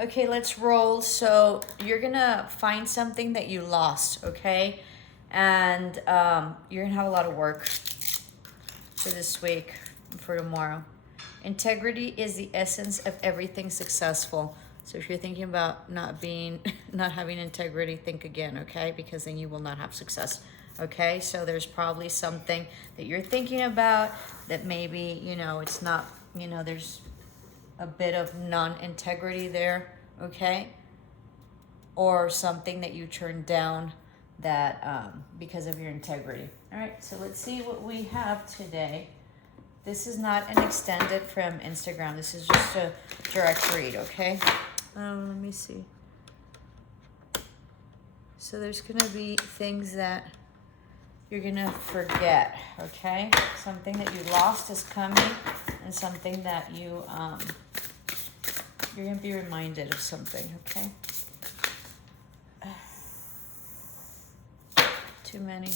Okay, let's roll. So you're gonna find something that you lost, okay? And you're gonna have a lot of work for this week, for tomorrow. Integrity is the essence of everything successful. So if you're thinking about not having integrity, think again, okay? Because then you will not have success, okay? So there's probably something that you're thinking about that maybe, it's not, there's a bit of non-integrity there, okay? Or something that you turned down that because of your integrity. All right, so let's see what we have today. This is not an extended from Instagram. This is just a direct read, okay? Let me see. So there's gonna be things that you're gonna forget, okay? Something that you lost is coming, and something that you're gonna be reminded of something, okay? Too many.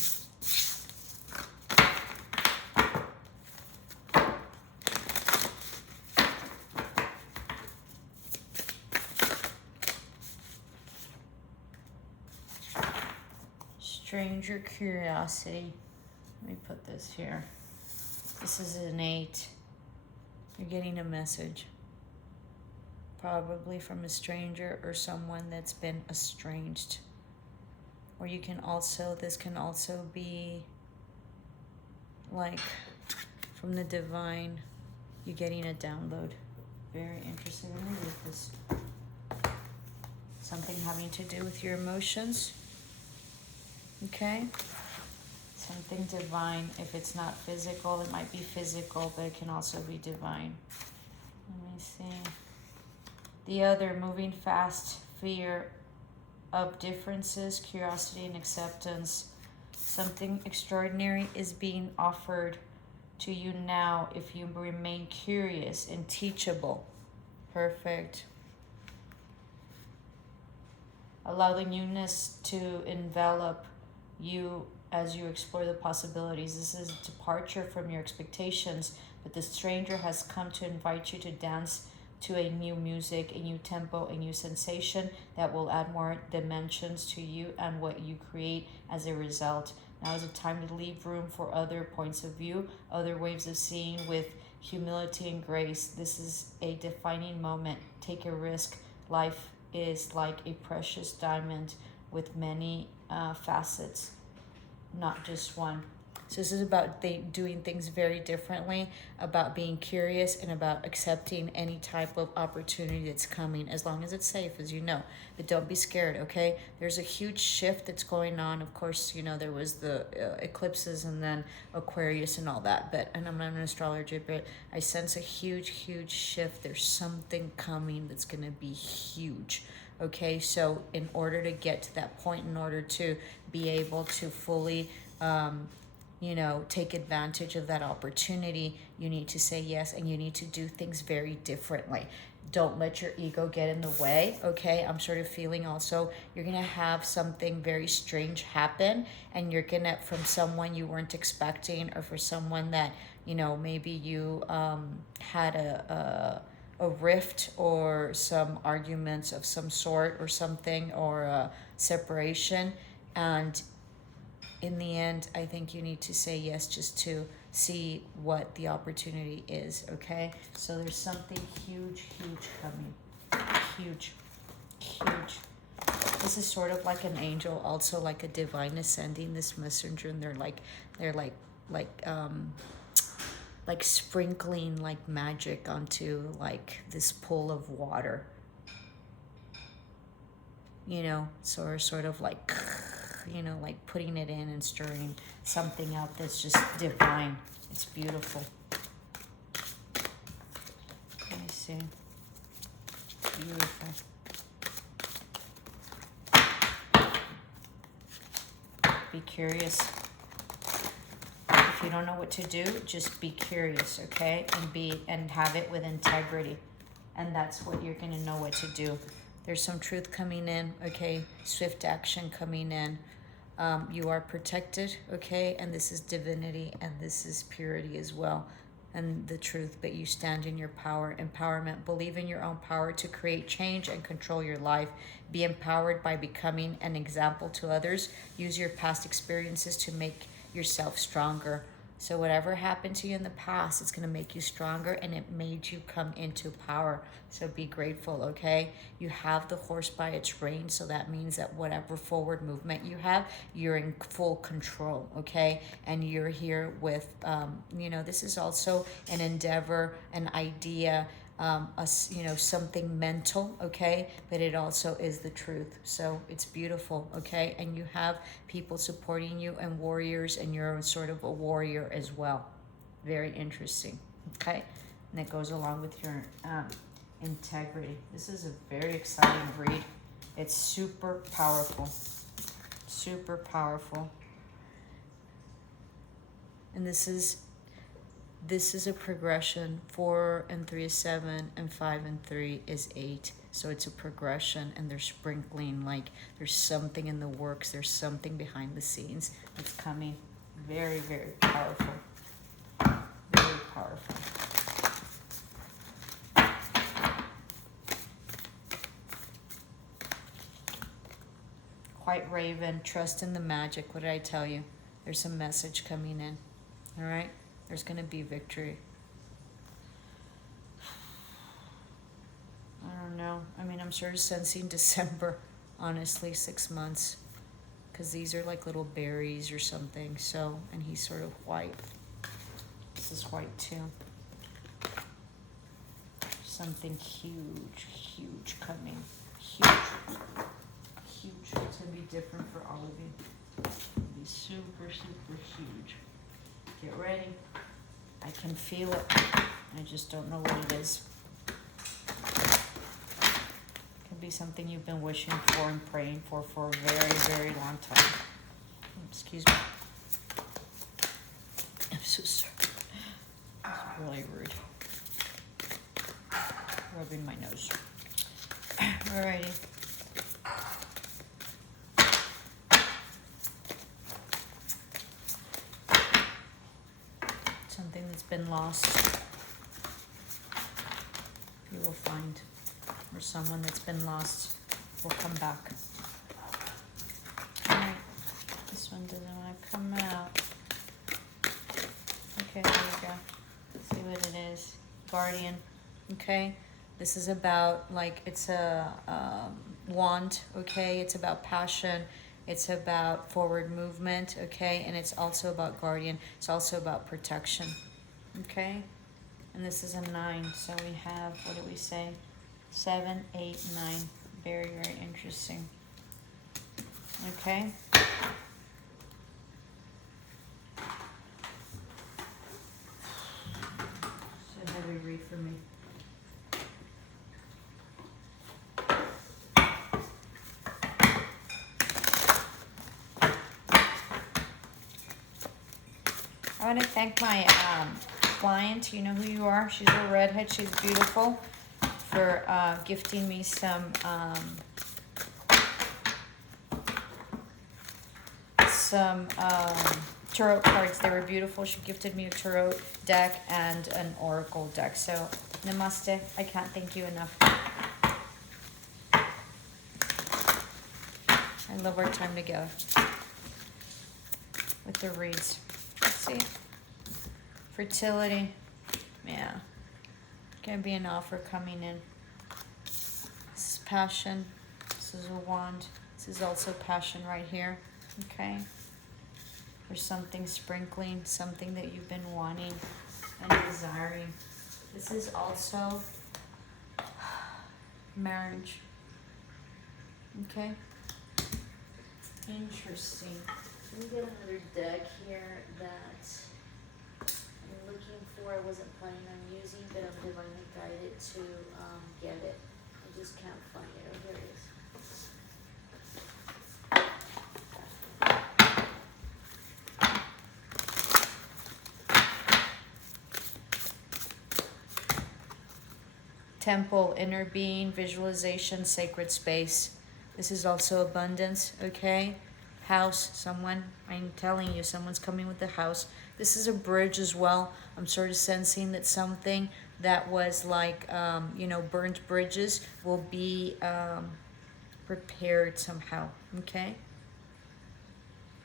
Stranger curiosity. Let me put this here. This is an 8. You're getting a message. Probably from a stranger or someone that's been estranged. Or this can also be like from the divine. You're getting a download. Very interesting. Let me read this. Something having to do with your emotions. Okay? Something divine. If it's not physical, it might be physical, but it can also be divine. Let me see. The other, moving fast, fear of differences, curiosity, and acceptance. Something extraordinary is being offered to you now if you remain curious and teachable. Perfect. Allow the newness to envelop you as you explore the possibilities. This is a departure from your expectations, but the stranger has come to invite you to dance to a new music, a new tempo, a new sensation that will add more dimensions to you and what you create as a result. Now is a time to leave room for other points of view, other ways of seeing with humility and grace. This is a defining moment. Take a risk. Life is like a precious diamond with many facets, not just one. So this is about doing things very differently, about being curious, and about accepting any type of opportunity that's coming, as long as it's safe, as you know. But don't be scared, okay? There's a huge shift that's going on. Of course, there was the eclipses and then Aquarius and all that. And I'm not an astrologer, but I sense a huge, huge shift. There's something coming that's going to be huge. Okay, so in order to get to that point, in order to be able to fully take advantage of that opportunity, you need to say yes, and you need to do things very differently. Don't let your ego get in the way, okay? I'm sort of feeling also you're going to have something very strange happen, and you're going to, from someone you weren't expecting, or for someone that, maybe you had a rift or some arguments of some sort or something, or a separation, and in the end, I think you need to say yes just to see what the opportunity is, okay? So there's something huge, huge coming. Huge, huge. This is sort of like an angel, also like a divine ascending this messenger, and they're like sprinkling like magic onto like this pool of water. So sort of like like putting it in and stirring something out that's just divine. It's beautiful. Let me see. Beautiful. Be curious. If you don't know what to do, just be curious, okay? And have it with integrity. And that's what you're gonna know what to do. There's some truth coming in, okay? Swift action coming in. You are protected, okay? And this is divinity, and this is purity as well. and the truth, but you stand in your power. Empowerment. Believe in your own power to create change and control your life. Be empowered by becoming an example to others. Use your past experiences to make yourself stronger. So whatever happened to you in the past, it's going to make you stronger, and it made you come into power. So be grateful, okay? You have the horse by its rein, so that means that whatever forward movement you have, you're in full control, okay? And you're here with, this is also an endeavor, an idea, something mental, okay? But it also is the truth. So it's beautiful, okay? And you have people supporting you and warriors, and you're sort of a warrior as well. Very interesting, okay? And that goes along with your integrity. This is a very exciting read. It's super powerful. Super powerful. And this is a progression. 4 and 3 is 7, and 5 and 3 is 8. So it's a progression, and they're sprinkling, like there's something in the works, there's something behind the scenes that's coming. Very, very powerful. Very powerful. White Raven, trust in the magic. What did I tell you? There's a message coming in. All right? There's going to be victory. I don't know. I mean, I'm sort of sensing December, honestly, 6 months. Because these are like little berries or something. So, and he's sort of white. This is white too. Something huge, huge coming. Huge. Huge. It's going to be different for all of you. It's going to be super, super huge. Get ready. I can feel it. I just don't know what it is. Could be something you've been wishing for and praying for a very, very long time. Excuse me. I'm so sorry. It's really rude. Rubbing my nose. Alrighty. Something that's been lost, you will find. Or someone that's been lost will come back. Alright, this one doesn't want to come out. Okay, there we go. Let's see what it is. Guardian, okay? This is about, like, it's a wand, okay? It's about passion. It's about forward movement, okay? And it's also about guardian. It's also about protection, okay? And this is a 9. So we have, what did we say? 7, 8, 9. Very, very interesting. Okay? It's a heavy read for me. I want to thank my client. You know who you are. She's a redhead. She's beautiful. For gifting me some tarot cards. They were beautiful. She gifted me a tarot deck and an oracle deck. So, namaste. I can't thank you enough. I love our time together with the reads. See? Fertility. Yeah. Gonna be an offer coming in. This is passion. This is a wand. This is also passion right here. Okay? There's something sprinkling, something that you've been wanting and desiring. This is also marriage. Okay? Interesting. Let me get another deck here that I'm looking for. I wasn't planning on using, but I'm divinely guided to get it. I just can't find it. Oh, here it is. Temple, inner being, visualization, sacred space. This is also abundance, okay? House, someone, I'm telling you, someone's coming with the house. This is a bridge as well. I'm sort of sensing that something that was like, you know, burnt bridges will be repaired somehow, okay?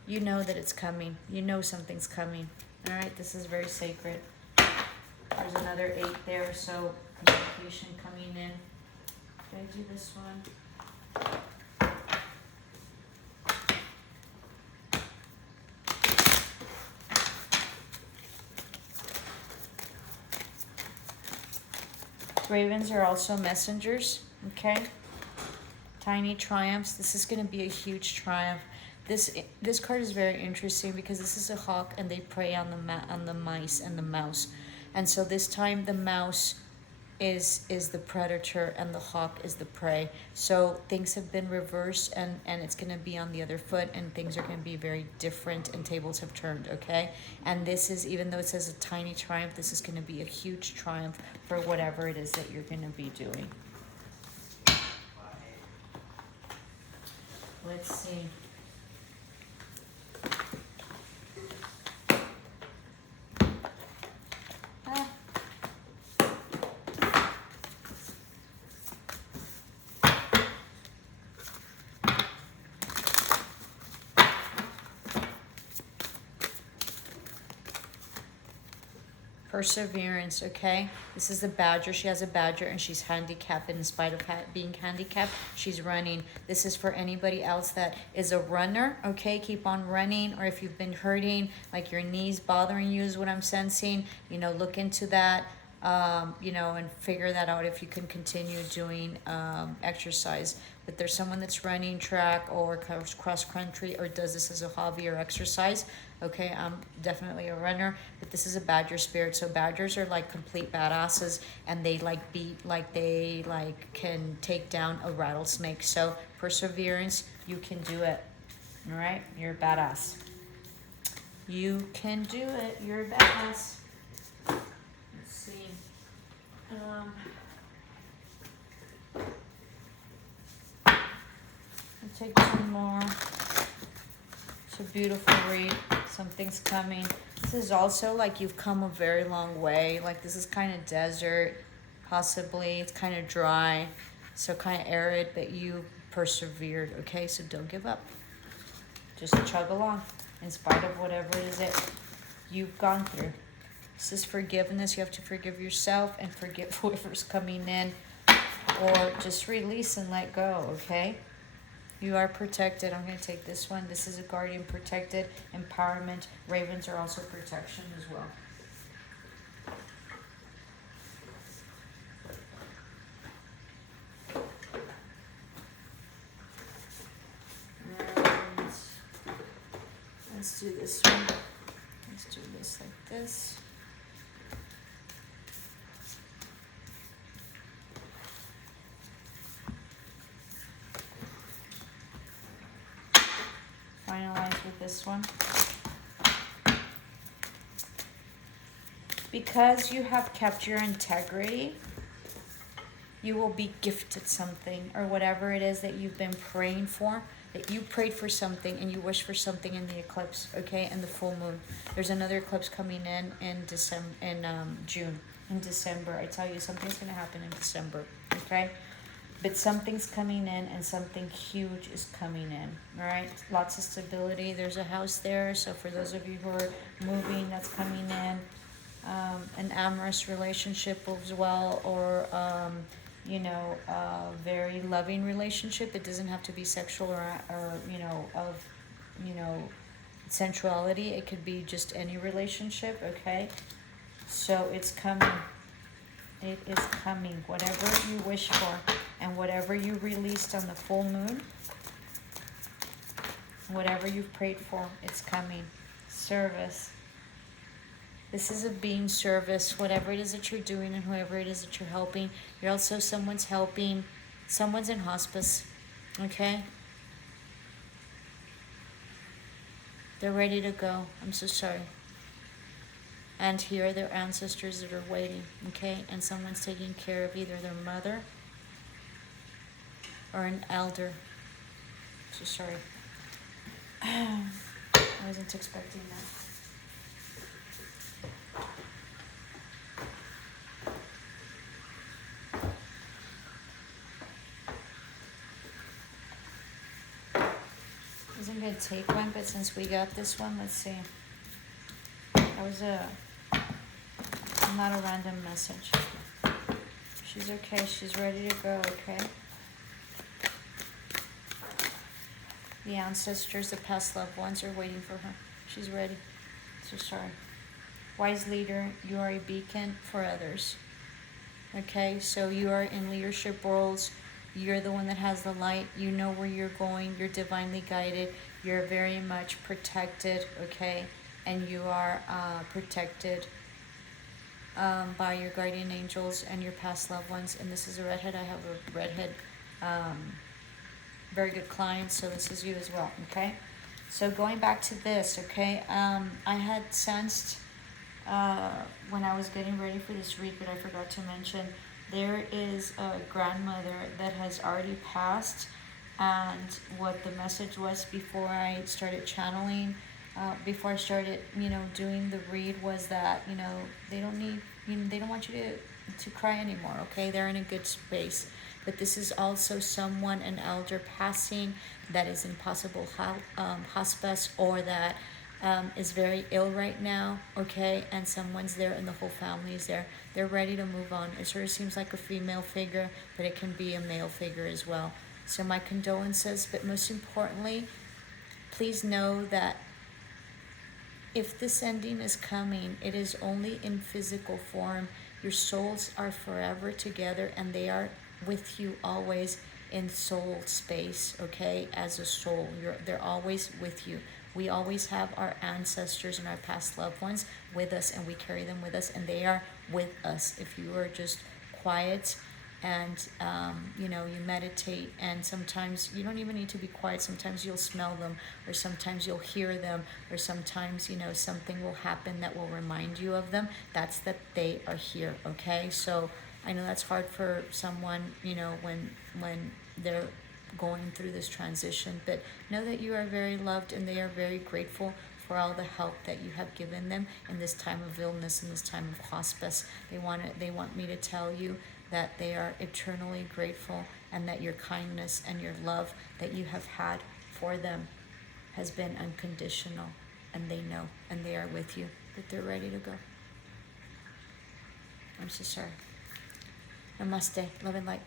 You know that it's coming. You know something's coming. All right, this is very sacred. There's another 8 there, so communication coming in. Did I do this one? Ravens are also messengers, okay? Tiny triumphs. This is going to be a huge triumph. This card is very interesting because this is a hawk and they prey on the mice and the mouse. And so this time the mouse is the predator and the hawk is the prey. So things have been reversed and it's going to be on the other foot and things are going to be very different and tables have turned, okay? And this is, even though it says a tiny triumph, this is going to be a huge triumph for whatever it is that you're going to be doing. Let's see. Perseverance, okay? This is the badger. She has a badger and she's handicapped. And in spite of being handicapped, she's running. This is for anybody else that is a runner, okay? Keep on running. Or if you've been hurting, like your knees bothering you is what I'm sensing, you know, look into that, you know, and figure that out if you can continue doing exercise. But there's someone that's running track or cross country or does this as a hobby or exercise. Okay, I'm definitely a runner, but this is a badger spirit. So badgers are like complete badasses and they like beat, like they like can take down a rattlesnake. So perseverance, you can do it. All right, you're a badass. You can do it, you're a badass. Let's see. I'll take 2 more. It's a beautiful read. Something's coming. This is also like you've come a very long way. Like this is kind of desert, possibly. It's kind of dry, so kind of arid, but you persevered, okay? So don't give up. Just chug along in spite of whatever it is that you've gone through. This is forgiveness. You have to forgive yourself and forgive whoever's coming in, or just release and let go, okay? You are protected. I'm going to take this one. This is a guardian protected empowerment. Ravens are also protection as well. And let's do this one. Let's do this like this. Finalize with this one. Because you have kept your integrity, you will be gifted something, or whatever it is that you've been praying for, that you prayed for something and you wish for something in the eclipse, okay, and the full moon. There's another eclipse coming in December, in June, in December. I tell you, something's going to happen in December, okay? But something's coming in and something huge is coming in, all right? Lots of stability. There's a house there. So for those of you who are moving, that's coming in. An amorous relationship as well, or, you know, a very loving relationship. It doesn't have to be sexual or you know, of, you know, sensuality. It could be just any relationship, okay? So it's coming. It is coming. Whatever you wish for. And whatever you released on the full moon, whatever you've prayed for, it's coming. Service. This is a being service. Whatever it is that you're doing and whoever it is that you're helping. You're also someone's helping. Someone's in hospice. Okay? They're ready to go. I'm so sorry. And here are their ancestors that are waiting. Okay? And someone's taking care of either their mother or an elder. So sorry. I wasn't expecting that. Wasn't gonna take one, but since we got this one, let's see. That was not a random message. She's okay. She's ready to go, okay? The ancestors, the past loved ones are waiting for her. She's ready. So sorry. Wise leader, you are a beacon for others. Okay, so you are in leadership roles. You're the one that has the light. You know where you're going. You're divinely guided. You're very much protected, okay? And you are protected by your guardian angels and your past loved ones. And this is a redhead. I have a redhead, very good client. So this is you as well, okay? So going back to this, okay? I had sensed when I was getting ready for this read, but I forgot to mention, there is a grandmother that has already passed, and what the message was before I started channeling, before I started, doing the read, was that, they don't need, they don't want you to cry anymore, okay? They're in a good space. But this is also someone, an elder passing, that is in possible hospice, or that is very ill right now, okay? And someone's there and the whole family is there. They're ready to move on. It sort of seems like a female figure, but it can be a male figure as well. So my condolences, but most importantly, please know that if this ending is coming, it is only in physical form. Your souls are forever together, and they are with you always in soul space, okay? As a soul, they're always with you. We always have our ancestors and our past loved ones with us, and we carry them with us, and they are with us. If you are just quiet and you meditate, and sometimes you don't even need to be quiet. Sometimes you'll smell them, or sometimes you'll hear them, or sometimes something will happen that will remind you of them. That's that they are here, okay? So I know that's hard for someone, when they're going through this transition, but know that you are very loved, and they are very grateful for all the help that you have given them in this time of illness, in this time of hospice. They want me to tell you that they are eternally grateful, and that your kindness and your love that you have had for them has been unconditional, and they know, and they are with you, that they're ready to go. I'm so sorry. Namaste. Love and light.